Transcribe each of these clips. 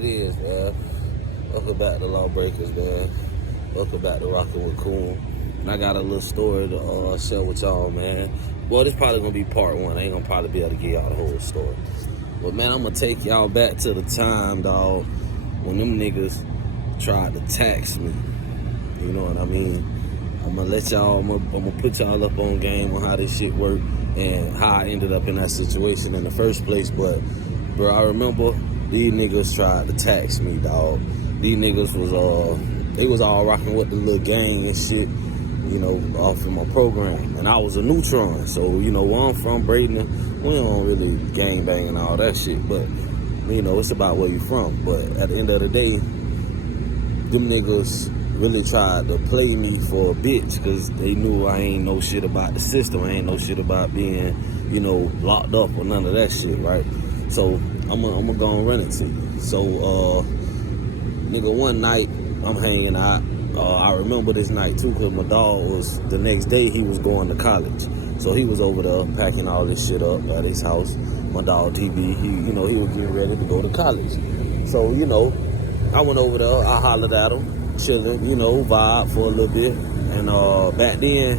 It is, man. Welcome back to Lawbreakers, man. Welcome back to Rockin' with Coon. And I got a little story to share with y'all, man. Well, this probably gonna be part one. I ain't gonna probably be able to give y'all the whole story. But man, I'm gonna take y'all back to the time, dog, when them niggas tried to tax me. You know what I mean? I'm gonna put y'all up on game on how this shit worked and how I ended up in that situation in the first place. But bro, I remember these niggas tried to tax me, dog. These niggas they was all rocking with the little gang and shit, you know, off of my program. And I was a neutron, so, you know, where I'm from, Braden, we don't really gang bang and all that shit. But, you know, it's about where you from. But at the end of the day, them niggas really tried to play me for a bitch because they knew I ain't know shit about the system. I ain't know shit about being, you know, locked up or none of that shit, right? So I'm gonna go and run it to you. So, nigga, one night I'm hanging out. I remember this night too because my dog was, the next day he was going to college. So he was over there packing all this shit up at his house. My dog TB, he was getting ready to go to college. So, you know, I went over there, I hollered at him, chilling, you know, vibe for a little bit. And back then,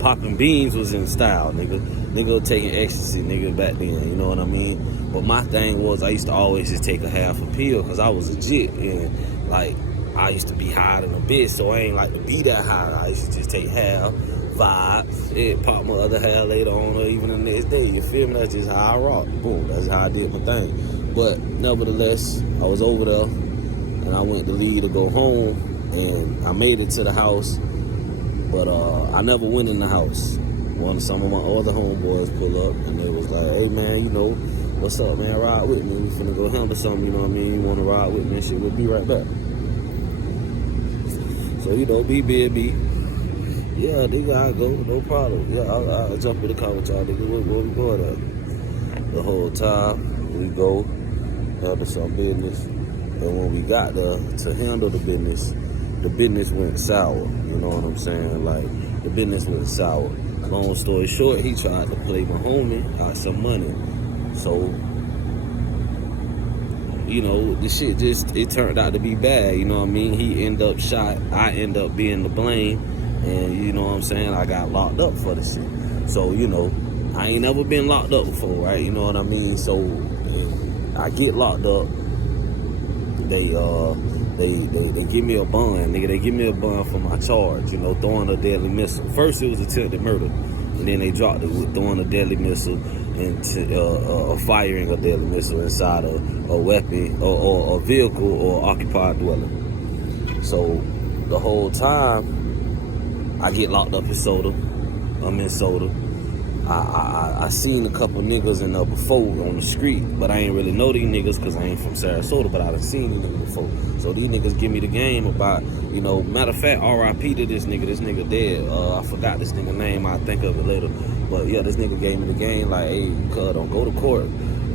popping beans was in style, nigga. Nigga taking ecstasy, nigga, back then, you know what I mean? But my thing was, I used to always just take a half a pill because I was legit. And, like, I used to be high than a bitch, so I ain't like to be that high. I used to just take half, vibe, and pop my other half later on or even the next day. You feel me? That's just how I rock. Boom, that's how I did my thing. But nevertheless, I was over there, and I went to leave to go home, and I made it to the house, but I never went in the house. Some of my other homeboys pull up, and they was like, hey, man, you know, what's up, man? Ride with me. We finna go handle something, you know what I mean? You wanna ride with me and shit? We'll be right back. So, you know, be. Yeah, nigga, I go, no problem. Yeah, I'll jump in the car with y'all, nigga. Where we going at? The whole time, we go, handle some business. And when we got there to handle the business went sour. You know what I'm saying? Like, the business went sour. Long story short, he tried to play my homie out some money. So, you know, the shit it turned out to be bad, you know what I mean? He ended up shot, I end up being the blame, and you know what I'm saying? I got locked up for the shit. So, you know, I ain't never been locked up before, right? You know what I mean? So, I get locked up. They give me a bond, nigga. They give me a bond for my charge, you know, throwing a deadly missile. First, it was attempted murder, and then they dropped it with throwing a deadly missile and firing a deadly missile inside a weapon or a vehicle or occupied dwelling. So the whole time, I get locked up in Soda. I'm in Soda. I seen a couple niggas in there before on the street, but I ain't really know these niggas because I ain't from Sarasota, but I done seen these niggas before. So these niggas give me the game about, you know, matter of fact, RIP to this nigga dead. I forgot this nigga name, I'll think of it later. But yeah, this nigga gave me the game like, hey, cuz, don't go to court.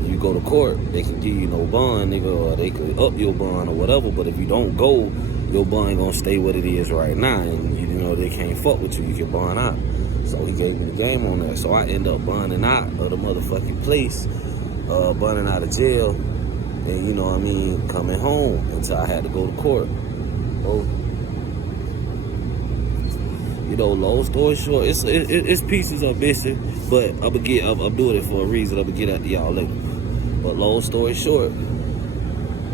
If you go to court, they can give you no bond, nigga, or they could up your bond or whatever, but if you don't go, your bond gonna stay what it is right now, and you know, they can't fuck with you, you can bond out. So he gave me the game on that. So I end up bonding out of the motherfucking place, bonding out of jail, and you know what I mean, coming home until I had to go to court. So, you know, long story short, it's pieces of business, but I'm doing it for a reason. I'm gonna get at y'all later. But long story short,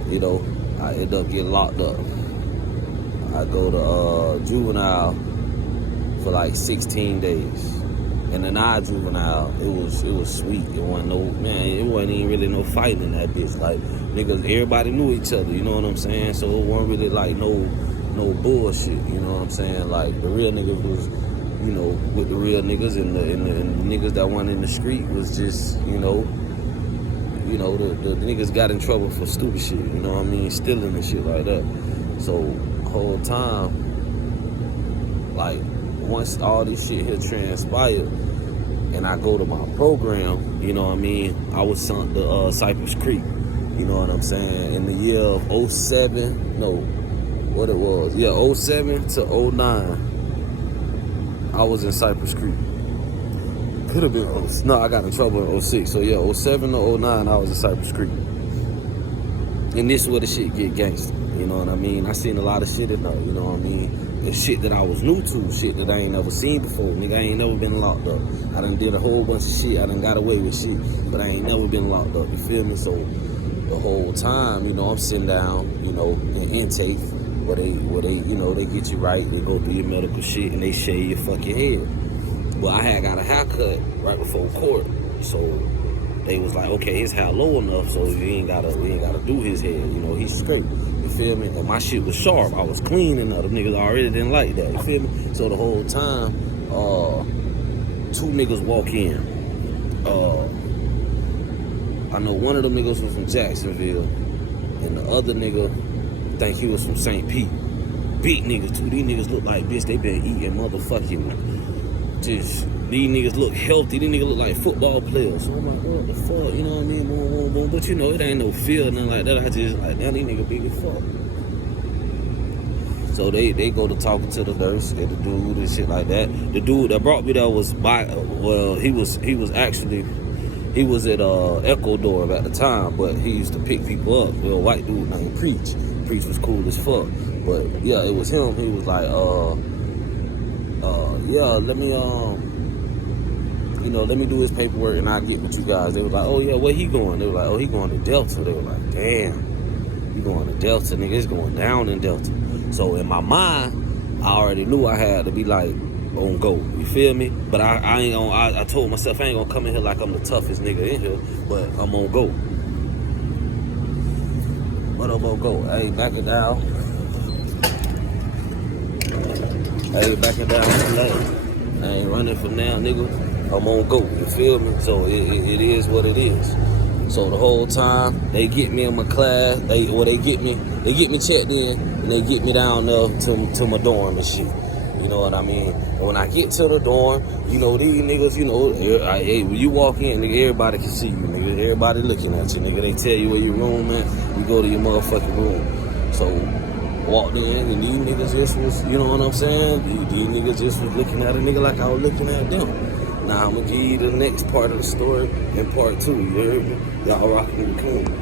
you know, I end up getting locked up. I go to juvenile for like 16 days. And then our juvenile, it was sweet. It wasn't even really no fighting in that bitch. Like, niggas, everybody knew each other, you know what I'm saying? So it wasn't really like no bullshit, you know what I'm saying? Like, the real niggas was, you know, with the real niggas, and the niggas that went in the street was just, you know, the niggas got in trouble for stupid shit, you know what I mean? Stealing and shit like that. So the whole time, like, once all this shit here transpired and I go to my program, you know what I mean, I was sent to Cypress Creek, you know what I'm saying, in the year of 07 to 09, I was in Cypress Creek. Could have been, no, I got in trouble in 06, so yeah, 07 to 09, I was in Cypress Creek. And this is where the shit get gangster. You know what I mean? I seen a lot of shit in there, you know what I mean? And shit that I was new to, shit that I ain't never seen before. Nigga, I ain't never been locked up. I done did a whole bunch of shit. I done got away with shit. But I ain't never been locked up, you feel me? So the whole time, you know, I'm sitting down, you know, in intake where they, you know, they get you right. They go through your medical shit and they shave your fucking head. Well, I had got a haircut right before court. So they was like, okay, his hair low enough, so we ain't gotta do his head. You know, he's straight. You feel me? And my shit was sharp. I was clean, and other niggas already didn't like that. You feel me? So the whole time, two niggas walk in. I know one of them niggas was from Jacksonville, and the other nigga think he was from St. Pete. Big niggas too. These niggas look like bitch. They been eating motherfucking just. These niggas look healthy. These niggas look like football players. So I'm like, what the fuck? You know what I mean? Boom, boom, boom. But you know, it ain't no fear, nothing like that. I just like, damn, these niggas big as fuck. So they go to talking to the nurse and the dude and shit like that. The dude that brought me there was he was at Ecuador at the time, but he used to pick people up. Well, a white dude named Preach. Preach was cool as fuck. But yeah, it was him. He was like, yeah, let me you know, let me do his paperwork and I'll get with you guys. They were like, oh yeah, where he going? They were like, oh, he going to Delta. They were like, damn, you going to Delta, nigga, it's going down in Delta. So in my mind, I already knew I had to be like, on go, you feel me? But I ain't gonna, I told myself I ain't gonna come in here like I'm the toughest nigga in here, but I'm gonna go. But I'm gonna go. Hey, back it down. Hey, back it down from there. I ain't running from now, nigga. I'm on go, you feel me? So it is what it is. So the whole time they get me in my class, they get me checked in and they get me down there to my dorm and shit. You know what I mean? And when I get to the dorm, you know, these niggas, you know, hey, when you walk in, nigga, everybody can see you, nigga. Everybody looking at you, nigga. They tell you where your room at, you go to your motherfucking room. So walked in and these niggas just was, you know what I'm saying? These niggas just was looking at a nigga like I was looking at them. Now I'm gonna give you the next part of the story in part 2. You heard me? Y'all rockin' with Coon.